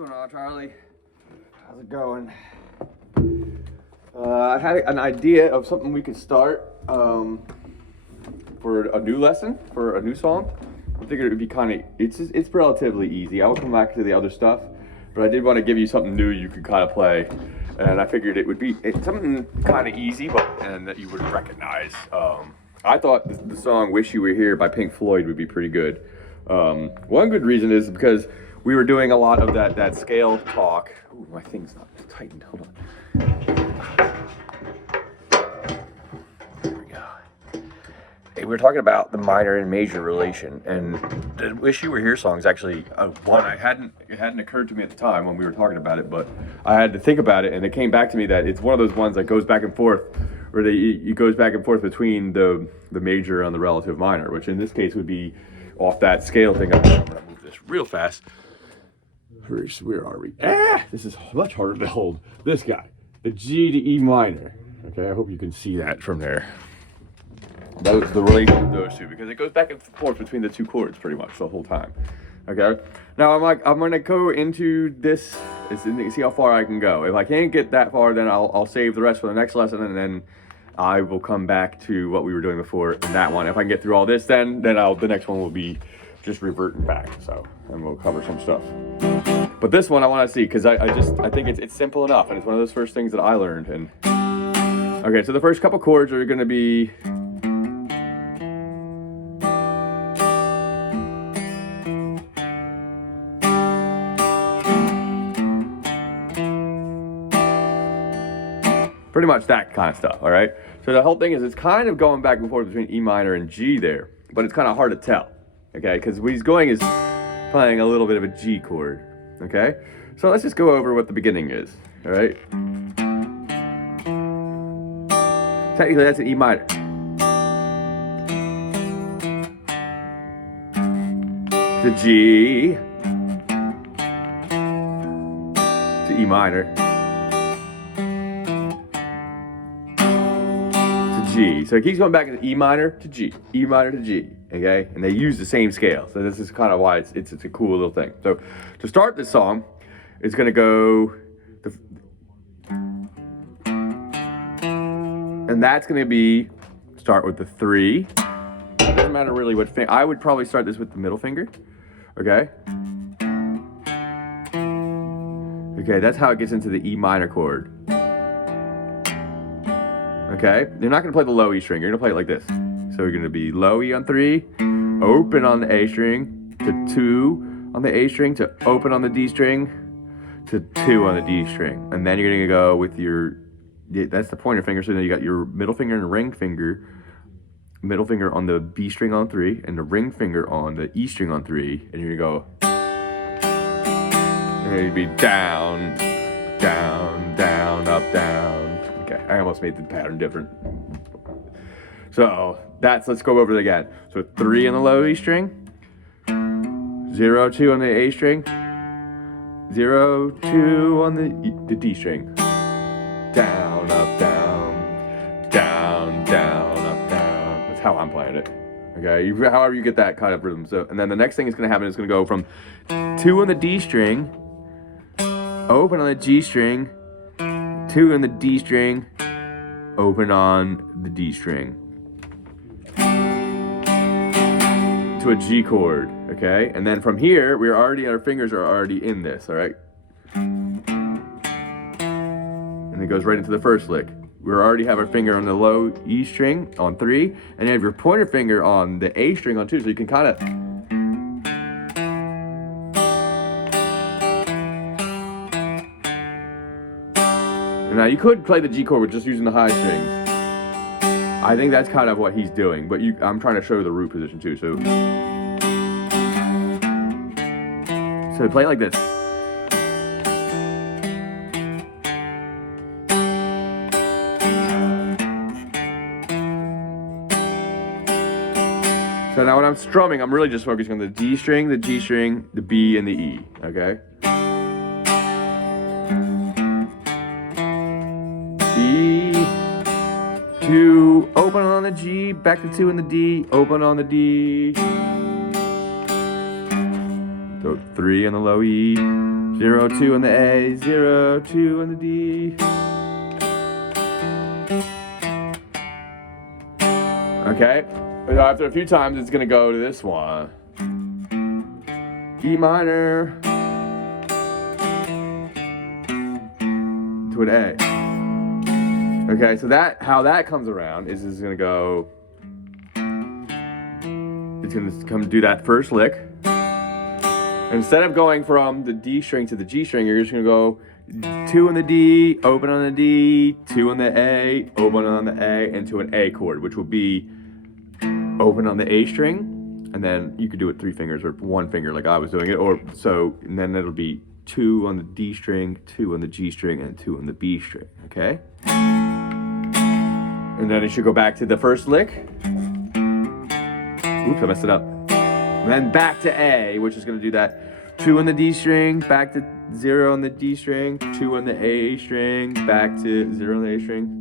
going on, Charlie? How's it going? I had an idea of something we could start for a new lesson, for a new song. I figured it would be kind of, it's relatively easy. I will come back to the other stuff, but I did want to give you something new you could kind of play. And I figured it would be something kind of easy, and that you would recognize. I thought the song "Wish You Were Here" by Pink Floyd would be pretty good. One good reason is because we were doing a lot of that scale talk. Ooh, my thing's not tightened. Hold on. There we go. Hey, we were talking about the minor and major relation, and the "Wish You Were Here" song is actually one it hadn't occurred to me at the time when we were talking about it, but I had to think about it, and it came back to me that it's one of those ones that goes back and forth, or it goes back and forth between the major and the relative minor, which in this case would be off that scale thing. I'm gonna move this real fast. Where are we? This is much harder to hold. This guy, the G to E minor. Okay, I hope you can see that from there. That was the relation of those two, because it goes back and forth between the two chords pretty much the whole time. Okay, now I'm gonna go into this and see how far I can go. If I can't get that far, then I'll save the rest for the next lesson, and then I will come back to what we were doing before in that one. If I can get through all this, then the next one will be just reverting back. So, and we'll cover some stuff. But this one I want to see, because I think it's simple enough, and it's one of those first things that I learned. And okay, so the first couple chords are going to be pretty much that kind of stuff. All right, so the whole thing is it's kind of going back and forth between E minor and G there, but it's kind of hard to tell. Okay, because what he's going is playing a little bit of a G chord. Okay, so let's just go over what the beginning is. All right, technically that's an E minor. To G, to E minor, to G. So it keeps going back to E minor to G, E minor to G. Okay, and they use the same scale, so this is kind of why it's a cool little thing. So to start this song, it's going to go, and that's going to be start with the 3. It doesn't matter really what finger. I would probably start this with the middle finger. Okay. Okay, that's how it gets into the E minor chord. Okay, you're not going to play the low E string. You're going to play it like this. So you're going to be low E on 3, open on the A string, to 2 on the A string, to open on the D string, to 2 on the D string. And then you're going to go with that's the pointer finger. So then you got your middle finger and ring finger, middle finger on the B string on 3, and the ring finger on the E string on 3. And you're going to go, and you'd be down, down, down, up, down. Okay, I almost made the pattern different. So let's go over it again. So 3 on the low E string, 0, 2 on the A string, 0, 2 on the D string. Down, up, down, down, down, up, down. That's how I'm playing it. Okay, however you get that kind of rhythm. So, and then the next thing is going to happen is going to go from 2 on the D string, open on the G string, 2 on the D string, open on the D string, to a G chord. Okay, and then from here our fingers are already in this. All right, and it goes right into the first lick. We already have our finger on the low E string on 3, and you have your pointer finger on the A string on 2, so you can kind of now you could play the G chord with just using the high strings. I think that's kind of what he's doing, but I'm trying to show the root position too. So play it like this. So now when I'm strumming, I'm really just focusing on the D string, the G string, the B, and the E. Okay. B, 2, open on the G, back to 2 in the D, open on the D. So 3 on the low E, 0, 2 on the A, 0, 2 on the D. Okay, after a few times, it's gonna go to this one. E minor to an A. Okay, so how that comes around is gonna go. It's gonna come do that first lick. Instead of going from the D string to the G string, you're just gonna go 2 on the D, open on the D, 2 on the A, open on the A, and to an A chord, which will be open on the A string. And then you could do it 3 fingers or 1 finger like I was doing it, and then it'll be 2 on the D string, 2 on the G string, and 2 on the B string, okay? And then it should go back to the first lick. Oops, I messed it up. And then back to A, which is gonna do that 2 on the D string, back to 0 on the D string, 2 on the A string, back to 0 on the A string.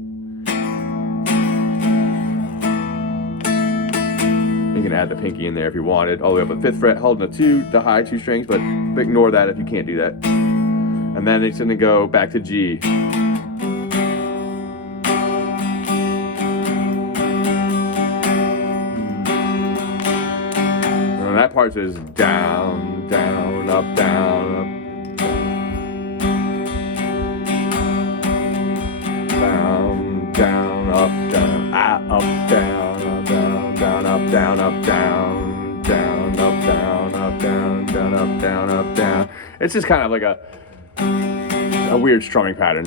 You can add the pinky in there if you wanted, all the way up at 5th fret, holding the high 2 strings, but ignore that if you can't do that. And then it's gonna go back to G. And that part is down, down, up, down, up. Down, down, up, down, up, down, up, down, down, up, down, up, down, down, up, down, up, down, down, up, down, up, down. It's just kind of like a weird strumming pattern.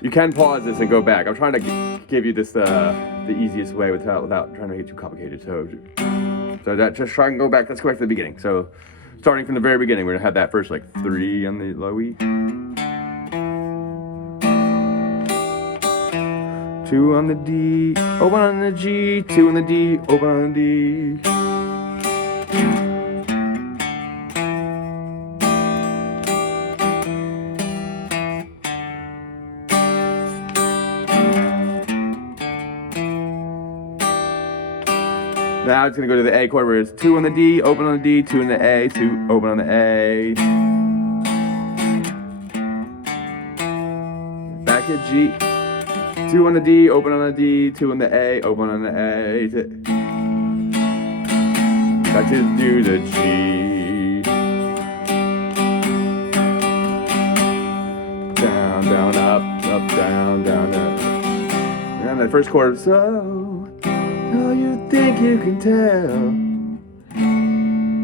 You can pause this and go back. I'm trying to give you this the easiest way without trying to make it too complicated. So that just try and go back. Let's go back to the beginning. So starting from the very beginning, we're gonna have that first like 3 on the low E. 2 on the D, open on the G, 2 on the D, open on the D. Now it's gonna go to the A chord where it's 2 on the D, open on the D, 2 on the A, 2, open on the A. Back to G. 2 on the D, open on the D, 2 on the A, open on the A. Back to do the G. Down, down, up, up, down, down, up. And that first chord, so you think you can tell.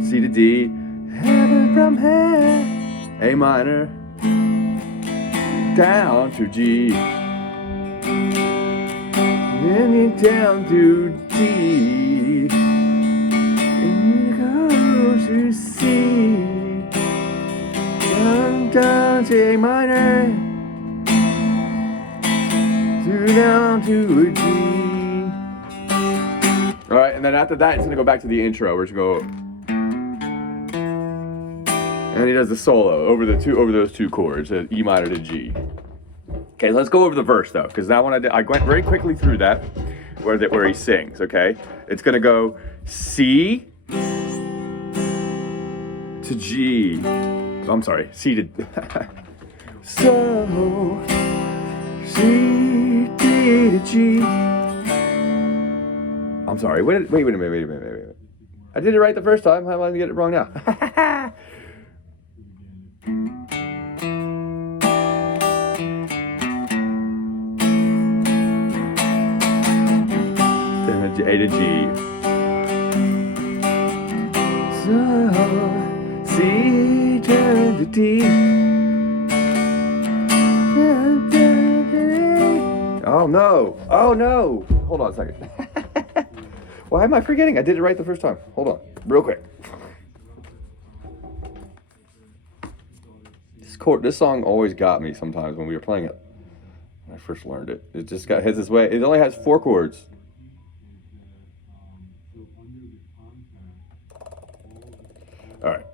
C to D, heaven from hell. A minor, down to G. Then you down to D, and you go to C, down to A minor, down to a G. All right, and then after that, it's gonna go back to the intro. We're just gonna go, and he does the solo over those 2 chords, E minor to G. Okay, let's go over the verse though, because that one I went very quickly through that, where he sings. Okay, it's gonna go C to G. I'm sorry, C to. So C D to G. I'm sorry. Wait a minute. I did it right the first time. How am I gonna get it wrong now? A to G. So C turn to D. Oh no! Oh no! Hold on a second. Why am I forgetting? I did it right the first time. Hold on, real quick. This song always got me sometimes when we were playing it. When I first learned it, it just has this way. It only has 4 chords. All right.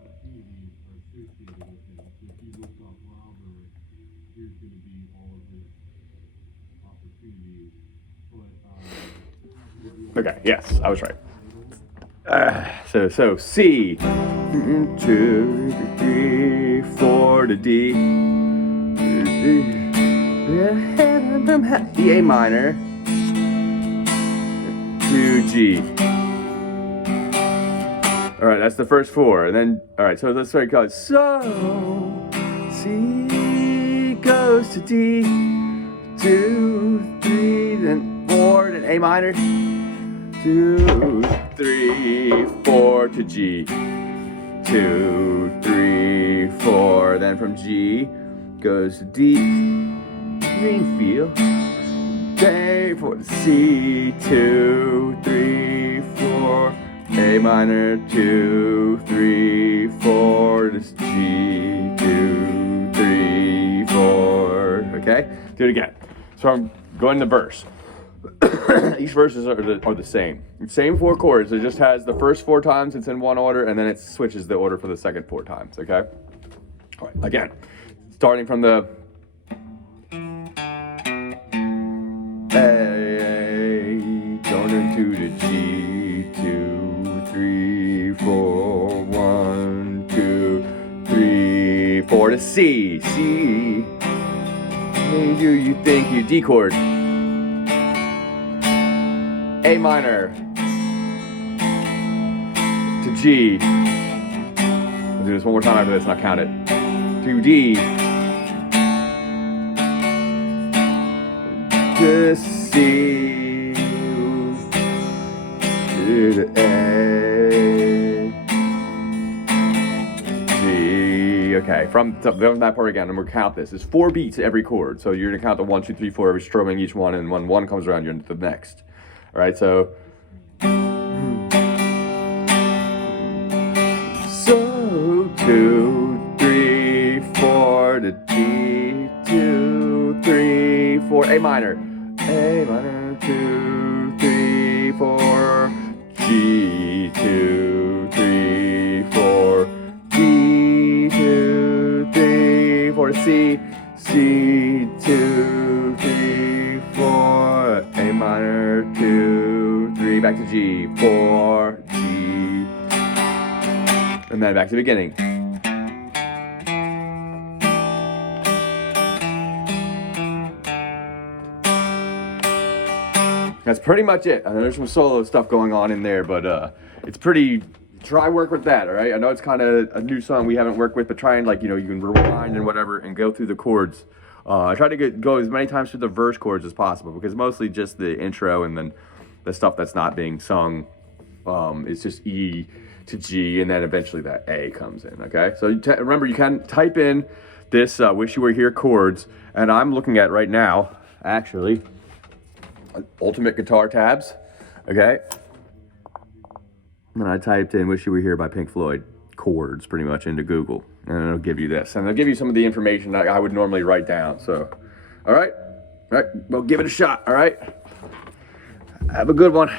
Okay, yes, I was right. So C, 2, 3, 4 to D, from E A minor to G. All right, that's the first 4, and then all right. So let's start it goes. So C goes to D, 2, 3, then 4, then A minor, 2, 3, 4 to G, 2, 3, 4. Then from G goes to D, green feel. A for the C, 2, 3, 4. A minor, 2, 3, 4. This G, 2, 3, 4. Okay, do it again. So I'm going to verse. Each verses are the same. Same 4 chords. It just has the first 4 times it's in one order, and then it switches the order for the second 4 times. Okay. All right. Again, starting from the A, going into the G, 2, 3, 4, 1, 2, 3, 4 to C. C. Hey, do you think you D chord? A minor to G. I'll do this one more time after this and I'll count it. To D. To C. To A. G. Okay, from that part again, and we'll count this. It's 4 beats every chord. So you're gonna count the 1, 2, 3, 4, every strumming each one, and when 1 comes around, you're into the next. All right, so 2, 3, 4 to D, 2, 3, 4, A minor, 2, 3, 4, G, 2, 3, 4, D, 2, 3, 4 to C, C, 2, 3, 4, A minor, 2, 3, back to G, 4, G, and then back to the beginning. That's pretty much it. I know there's some solo stuff going on in there, but it's pretty. Try work with that, all right? I know it's kind of a new song we haven't worked with, but try and, like, you know, you can rewind and whatever and go through the chords. I try to go as many times through the verse chords as possible, because mostly just the intro and then the stuff that's not being sung is just E to G, and then eventually that A comes in, okay? So remember, you can type in this Wish You Were Here chords, and I'm looking at right now, actually, Ultimate Guitar Tabs, okay? And I typed in Wish You Were Here by Pink Floyd chords pretty much into Google, and it'll give you this, and it'll give you some of the information that I would normally write down. So, all right, well, give it a shot. All right, have a good one.